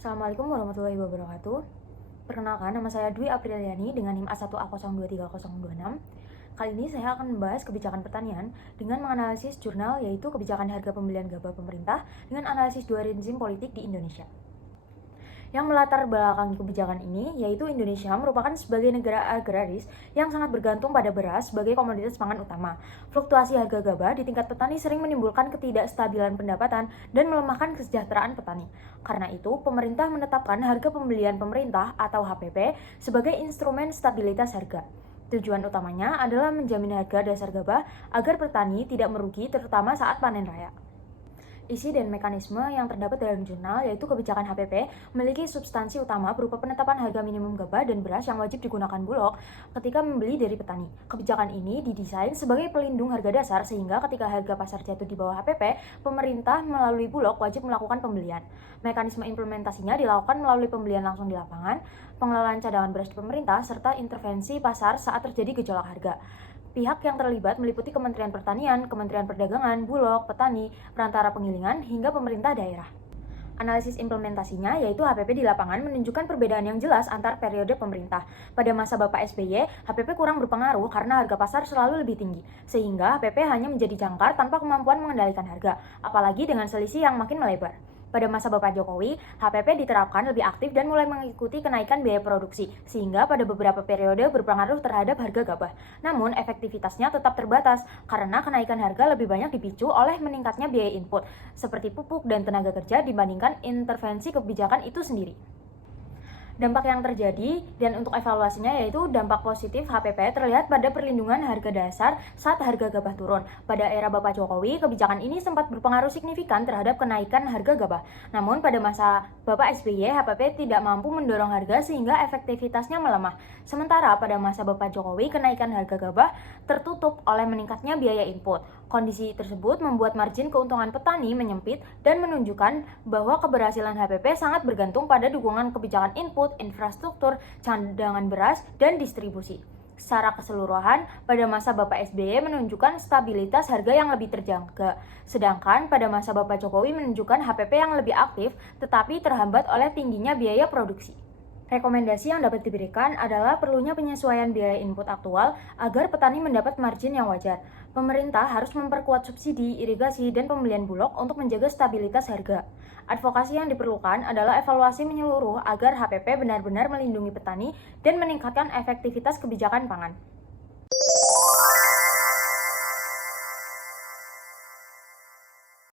Assalamualaikum warahmatullahi wabarakatuh. Perkenalkan, nama saya Dwi Apriliani dengan NIM A1A023026. Kali ini saya akan membahas kebijakan pertanian dengan menganalisis jurnal yaitu kebijakan harga pembelian gabah pemerintah dengan analisis dua rezim politik di Indonesia. Yang melatar belakangi kebijakan ini yaitu Indonesia merupakan sebagai negara agraris yang sangat bergantung pada beras sebagai komoditas pangan utama. Fluktuasi harga gabah di tingkat petani sering menimbulkan ketidakstabilan pendapatan dan melemahkan kesejahteraan petani. Karena itu, pemerintah menetapkan harga pembelian pemerintah atau HPP sebagai instrumen stabilitas harga. Tujuan utamanya adalah menjamin harga dasar gabah agar petani tidak merugi terutama saat panen raya. Isi dan mekanisme yang terdapat dalam jurnal yaitu kebijakan HPP memiliki substansi utama berupa penetapan harga minimum gabah dan beras yang wajib digunakan Bulog ketika membeli dari petani. Kebijakan ini didesain sebagai pelindung harga dasar sehingga ketika harga pasar jatuh di bawah HPP, pemerintah melalui Bulog wajib melakukan pembelian. Mekanisme implementasinya dilakukan melalui pembelian langsung di lapangan, pengelolaan cadangan beras di pemerintah, serta intervensi pasar saat terjadi gejolak harga. Pihak yang terlibat meliputi Kementerian Pertanian, Kementerian Perdagangan, Bulog, petani, perantara penggilingan, hingga pemerintah daerah. Analisis implementasinya yaitu HPP di lapangan menunjukkan perbedaan yang jelas antar periode pemerintah. Pada masa Bapak SBY, HPP kurang berpengaruh karena harga pasar selalu lebih tinggi, sehingga HPP hanya menjadi jangkar tanpa kemampuan mengendalikan harga, apalagi dengan selisih yang makin melebar. Pada masa Bapak Jokowi, HPP diterapkan lebih aktif dan mulai mengikuti kenaikan biaya produksi, sehingga pada beberapa periode berpengaruh terhadap harga gabah. Namun, efektivitasnya tetap terbatas, karena kenaikan harga lebih banyak dipicu oleh meningkatnya biaya input, seperti pupuk dan tenaga kerja dibandingkan intervensi kebijakan itu sendiri. Dampak yang terjadi dan untuk evaluasinya yaitu dampak positif HPP terlihat pada perlindungan harga dasar saat harga gabah turun. Pada era Bapak Jokowi, kebijakan ini sempat berpengaruh signifikan terhadap kenaikan harga gabah. Namun pada masa Bapak SBY, HPP tidak mampu mendorong harga sehingga efektivitasnya melemah. Sementara pada masa Bapak Jokowi, kenaikan harga gabah tertutup oleh meningkatnya biaya input. Kondisi tersebut membuat margin keuntungan petani menyempit dan menunjukkan bahwa keberhasilan HPP sangat bergantung pada dukungan kebijakan input, infrastruktur, cadangan beras, dan distribusi. Secara keseluruhan, pada masa Bapak SBY menunjukkan stabilitas harga yang lebih terjaga, sedangkan pada masa Bapak Jokowi menunjukkan HPP yang lebih aktif tetapi terhambat oleh tingginya biaya produksi. Rekomendasi yang dapat diberikan adalah perlunya penyesuaian biaya input aktual agar petani mendapat margin yang wajar. Pemerintah harus memperkuat subsidi, irigasi, dan pembelian bulog untuk menjaga stabilitas harga. Advokasi yang diperlukan adalah evaluasi menyeluruh agar HPP benar-benar melindungi petani dan meningkatkan efektivitas kebijakan pangan.